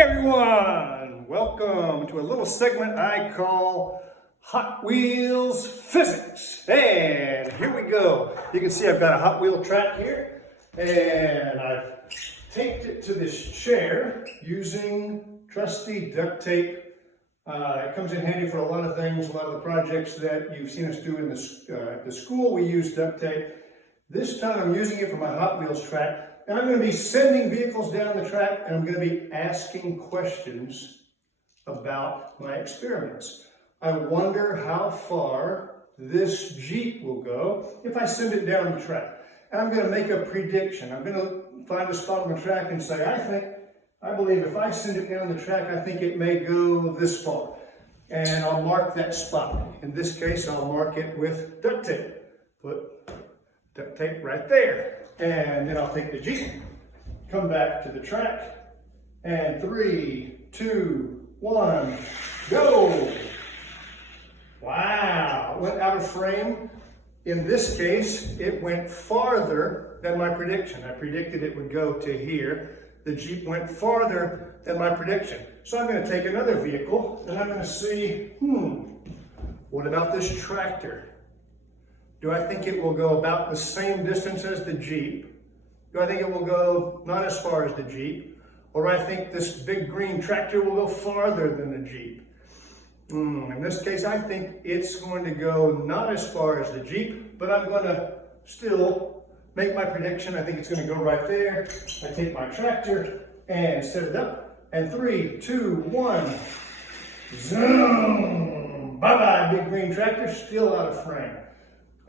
Hey everyone! Welcome to a little segment I call Hot Wheels Physics. And here we go. You can see I've got a Hot Wheel track here, and I've taped it to this chair using trusty duct tape. It comes in handy for a lot of things, a lot of the projects that you've seen us do in the school. We use duct tape. This time I'm using it for my Hot Wheels track. And I'm going to be sending vehicles down the track, and I'm going to be asking questions about my experiments. I wonder how far this Jeep will go if I send it down the track. And I'm going to make a prediction. I'm going to find a spot on the track and say, I believe if I send it down the track, I think it may go this far. And I'll mark that spot. In this case, I'll mark it with duct tape. Put duct tape right there. And then I'll take the Jeep, come back to the track, and 3, 2, 1, go! Wow, it went out of frame. In this case, it went farther than my prediction. I predicted it would go to here. The Jeep went farther than my prediction. So I'm going to take another vehicle, and I'm going to see, what about this tractor? Do I think it will go about the same distance as the Jeep? Do I think it will go not as far as the Jeep? Or do I think this big green tractor will go farther than the Jeep? In this case, I think it's going to go not as far as the Jeep, but I'm going to still make my prediction. I think it's going to go right there. I take my tractor and set it up. And 3, 2, 1, zoom! Bye-bye, big green tractor, still out of frame.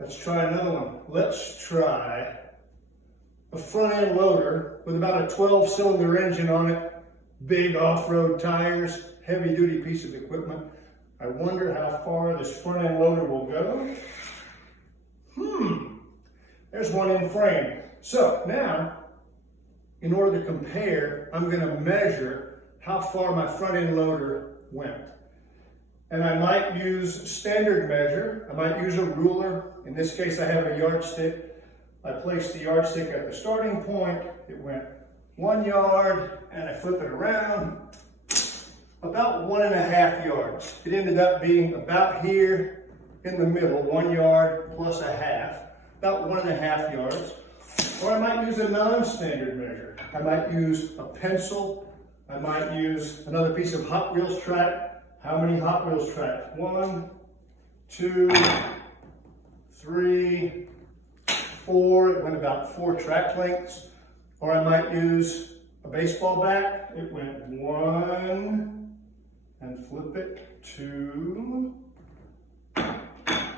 Let's try another one. Let's try a front-end loader with about a 12-cylinder engine on it, big off-road tires, heavy-duty piece of equipment. I wonder how far this front-end loader will go. There's one in frame. So now, in order to compare, I'm going to measure how far my front-end loader went. And I might use standard measure. I might use a ruler. In this case, I have a yardstick. I place the yardstick at the starting point. It went 1 yard, and I flip it around. About 1.5 yards. It ended up being about here in the middle, 1 yard plus a half, about 1.5 yards. Or I might use a non-standard measure. I might use a pencil. I might use another piece of Hot Wheels track. How many Hot Wheels tracks? 1, 2, 3, 4. It went about 4 track lengths. Or I might use a baseball bat. It went 1, and flip it, 2,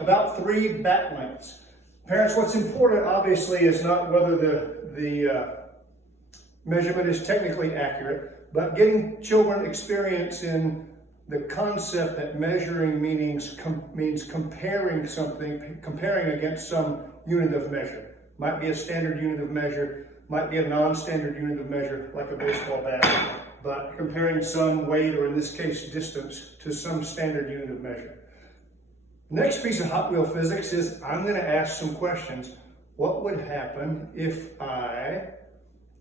about 3 bat lengths. Parents, what's important obviously is not whether the measurement is technically accurate, but getting children experience in the concept that measuring means comparing something, comparing against some unit of measure. Might be a standard unit of measure, might be a non-standard unit of measure, like a baseball bat, but comparing some weight, or in this case, distance, to some standard unit of measure. Next piece of Hot Wheel physics is I'm going to ask some questions. What would happen if I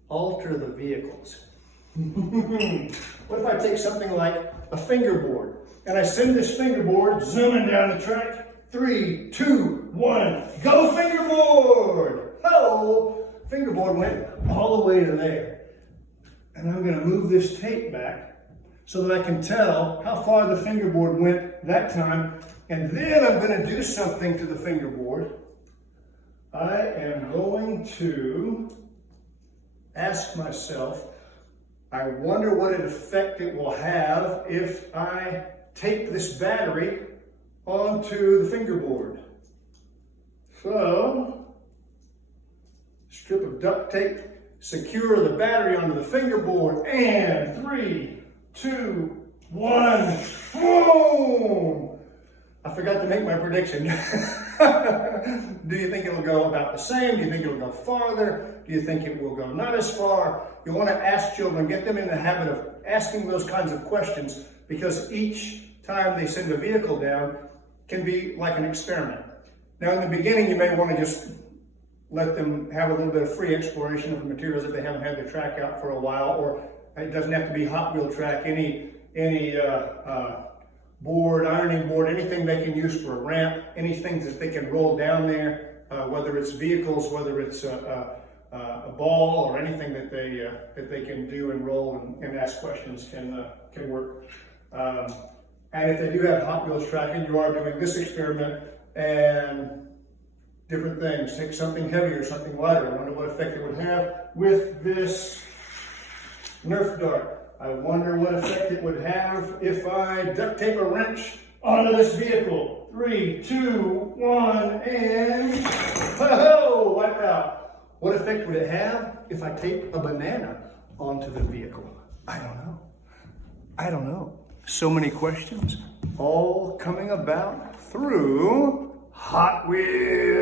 alter the vehicles? What if I take something like a fingerboard and I send this fingerboard zooming down the track? 3, 2, 1, go fingerboard! Oh, fingerboard went all the way to there. And I'm going to move this tape back so that I can tell how far the fingerboard went that time. And then I'm going to do something to the fingerboard. I am going to ask myself, I wonder what effect it will have if I tape this battery onto the fingerboard. So, strip of duct tape, secure the battery onto the fingerboard, and 3, 2, 1, boom! I forgot to make my prediction. Do you think it'll go about the same? Do you think it'll go farther? Do you think it will go not as far? You want to ask children, get them in the habit of asking those kinds of questions, because each time they send a vehicle down can be like an experiment. Now in the beginning, you may want to just let them have a little bit of free exploration of the materials if they haven't had their track out for a while, or It doesn't have to be Hot Wheel track, any board, ironing board, anything they can use for a ramp, anything that they can roll down there, whether it's vehicles, whether it's a ball or anything that they can do and roll and ask questions can work. And if they do have Hot Wheels tracking, you are doing this experiment and different things. Take something heavier, something lighter. I wonder what effect it would have with this Nerf dart. I wonder what effect it would have if I duct tape a wrench onto this vehicle. 3, 2, 1, and ho-ho, wipe out. What effect would it have if I tape a banana onto the vehicle? I don't know. I don't know. So many questions, all coming about through Hot Wheels.